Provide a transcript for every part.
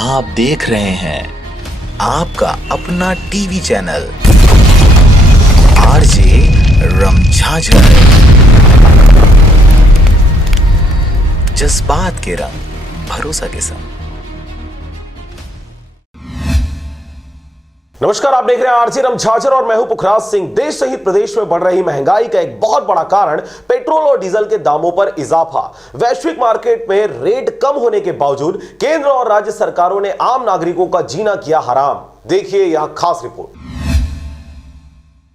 आप देख रहे हैं आपका अपना टीवी चैनल आरजे रमझाझर। जज्बात के रंग, भरोसा के संग। नमस्कार, आप देख रहे हैं आरजे रमझाझर और मैं हूं पुखराज सिंह। देश सहित प्रदेश में बढ़ रही महंगाई का एक बहुत बड़ा कारण पेट्रोल और डीजल के दामों पर इजाफा। वैश्विक मार्केट में रेट कम होने के बावजूद केंद्र और राज्य सरकारों ने आम नागरिकों का जीना किया हराम। देखिए यह खास रिपोर्ट।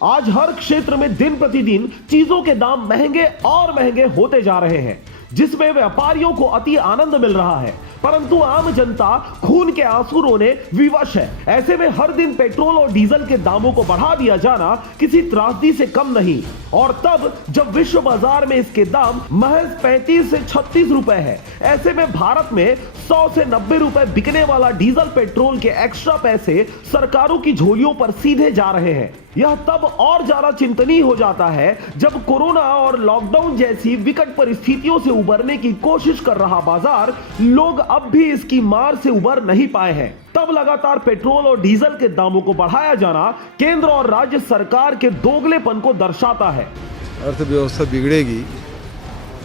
आज हर क्षेत्र में दिन प्रतिदिन चीजों के दाम महंगे और महंगे होते जा रहे हैं, जिसमें व्यापारियों को अति आनंद मिल रहा है, परंतु आम जनता खून के आंसू रोने विवश है। ऐसे में हर दिन पेट्रोल और डीजल के दामों को बढ़ा दिया जाना किसी त्रासदी से कम नहीं, और तब जब विश्व बाजार में इसके दाम महज 35 से 36 रुपए है। ऐसे में भारत में 100 से 90 रुपए बिकने वाला डीजल पेट्रोल के एक्स्ट्रा पैसे सरकारों की झोलियों पर सीधे जा रहे हैं। यह तब और ज्यादा चिंतनीय हो जाता है जब कोरोना और लॉकडाउन जैसी विकट परिस्थितियों से उबरने की कोशिश कर रहा बाजार लोग अब भी इसकी मार से उबर नहीं पाए हैं। तब लगातार पेट्रोल और डीजल के दामों को बढ़ाया जाना केंद्र और राज्य सरकार के दोगलेपन को दर्शाता है। अर्थव्यवस्था बिगड़ेगी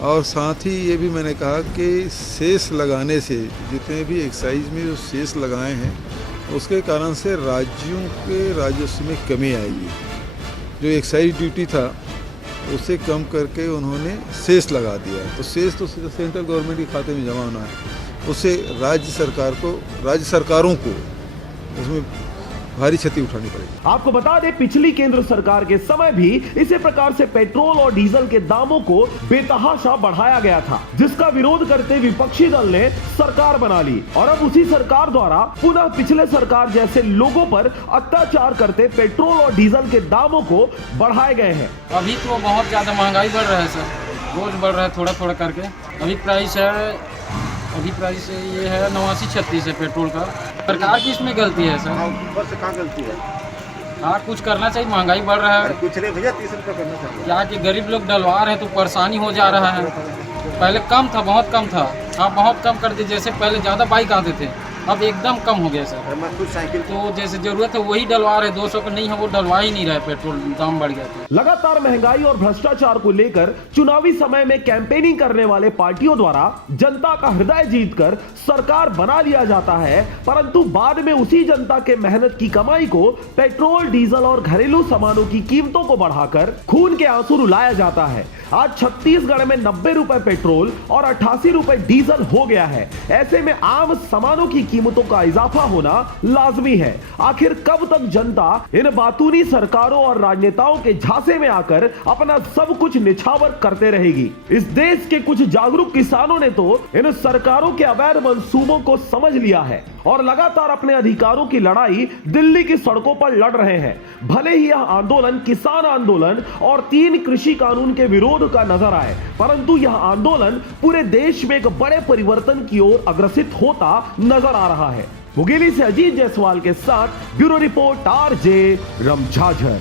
और साथ ही ये भी मैंने कहा कि सेस लगाने से, जितने भी एक्साइज में जो सेस लगाए हैं उसके कारण से राज्यों के राजस्व में कमी आएगी। जो एक्साइज ड्यूटी था उसे कम करके उन्होंने सेस लगा दिया, तो सेस तो सेंट्रल गवर्नमेंट के खाते में जमा होना है, उससे राज्य सरकारों को उसमें भारी क्षति उठानी पड़ेगी। आपको बता दें, पिछली केंद्र सरकार के समय भी इसी प्रकार से पेट्रोल और डीजल के दामों को बेतहाशा बढ़ाया गया था, जिसका विरोध करते विपक्षी दल ने सरकार बना ली और अब उसी सरकार द्वारा पुनः पिछले सरकार जैसे लोगों पर अत्याचार करते पेट्रोल और डीजल के दामों को बढ़ाए गए हैं। अभी तो बहुत ज्यादा महंगाई बढ़ रहा है सर, रोज बढ़ रहा है थोड़ा थोड़ा करके। अभी प्राइस ये है 89-36 है पेट्रोल का। सरकार की इसमें गलती है सर। ऊपर से कहाँ गलती है? हाँ, कुछ करना चाहिए, महंगाई बढ़ रहा है। कुछ नहीं भैया, 30 रुपये करना चाहिए। क्या कि गरीब लोग डलवा रहे हैं तो परेशानी हो जा रहा है। पहले कम था, बहुत कम था। हाँ, बहुत कम कर दिए। जैसे पहले ज़्यादा बाइक आते थे, अब एकदम कम हो गया सर। मैं खुद साइकिल तो जैसे जरूरत है वही डलवा रहे, 200 का नहीं है वो डलवा ही नहीं रहे। पेट्रोल दाम बढ़ गया था। लगातार महंगाई और भ्रष्टाचार को लेकर चुनावी समय में कैंपेनिंग करने वाले पार्टियों द्वारा जनता का हृदय जीतकर सरकार बना लिया जाता है, परंतु बाद में उसी जनता के मेहनत की कमाई को पेट्रोल, डीजल और घरेलू सामानों की कीमतों को बढ़ाकर खून के आंसू रुलाया जाता है। आज छत्तीसगढ़ में 90 रुपए पेट्रोल और 88 रुपए डीजल हो गया है। ऐसे में आम सामानों की कीमतों का इजाफा होना लाजमी है। आखिर कब तक जनता इन बातूनी सरकारों और राजनेताओं के झांसे में आकर अपना सब कुछ निछावर करते रहेगी? इस देश के कुछ जागरूक किसानों ने तो इन सरकारों के अवैध मंसूबों को समझ लिया है और लगातार अपने अधिकारों की लड़ाई दिल्ली की सड़कों पर लड़ रहे हैं। भले ही यह आंदोलन किसान आंदोलन और 3 कृषि कानून के विरोध का नजर आए, परंतु यह आंदोलन पूरे देश में एक बड़े परिवर्तन की ओर अग्रसित होता नजर आ रहा है। मुंगेली से अजीत जायसवाल के साथ ब्यूरो रिपोर्ट आरजे रमझाझर।